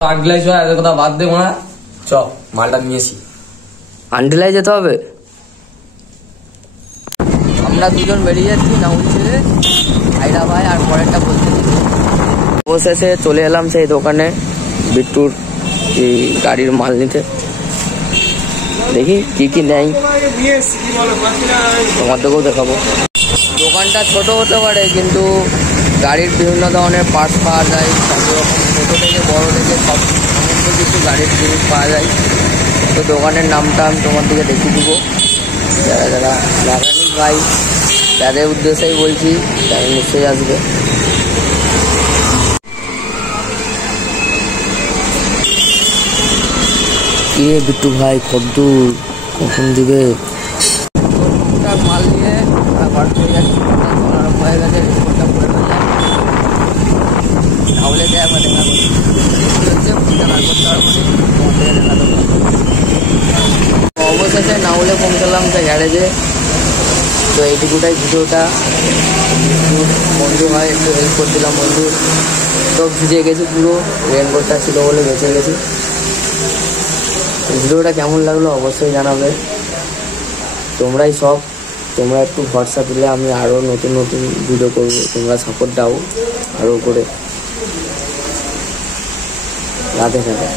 আন্টিলাই চ, এত কথা বাদ দে মা, চ মালটা নিয়েছি। আন্টিলাই যেতে হবে? আমরা দুজন বেরিয়ে যাচ্ছি নাউল ছেড়ে, ভাইরা ভাই আর পরেরটা বলতে দিচ্ছি। অবশেষে চলে এলাম সেই দোকানে বিট্টুর এই গাড়ির মাল নিতে। দেখি কি কি নেই, তোমাদেরকেও দেখাবো। দোকানটা ছোট হতে পারে কিন্তু গাড়ির বিভিন্ন ধরনের পার্টস পাওয়া যায়, সব রকম ছোটো থেকে বড়ো থেকে সব সমস্ত কিছু গাড়ির জিনিস পাওয়া যায়। তো দোকানের নামটা আমি তোমার দিকে দেখিয়ে দেবো। যারা যারা মেকানিক ভাই তাদের উদ্দেশ্যেই বলছি, তারা নিশ্চয়ই আসবে। বিট্টু ভাই কদ্দূর, কখন দিবে? মাল নিয়ে বাড়ি হয়ে যাচ্ছে, আরম্ভ হয়ে গেছে। রিপোর্টটা করে ফেললাম, তাহলে দেখা করতে অবশেষে নাহলে পৌঁছালাম যে গ্যারেজে। তো এইটুকুটাই ভিডিওটা, বন্ধু হয় একটু হেল্প করছিলাম বন্ধুর। তো ভিজে গেছি পুরো, রেনকোটটা ছিল বলে বেঁচে গেছি। ভিডিওটা কেমন লাগলো অবশ্যই জানাবে। তোমরাই সব, তোমরা একটু ভরসা দিলে আমি আরও নতুন নতুন ভিডিও করবো। তোমরা সাপোর্ট দাও আরও করে। রাধে রাধে।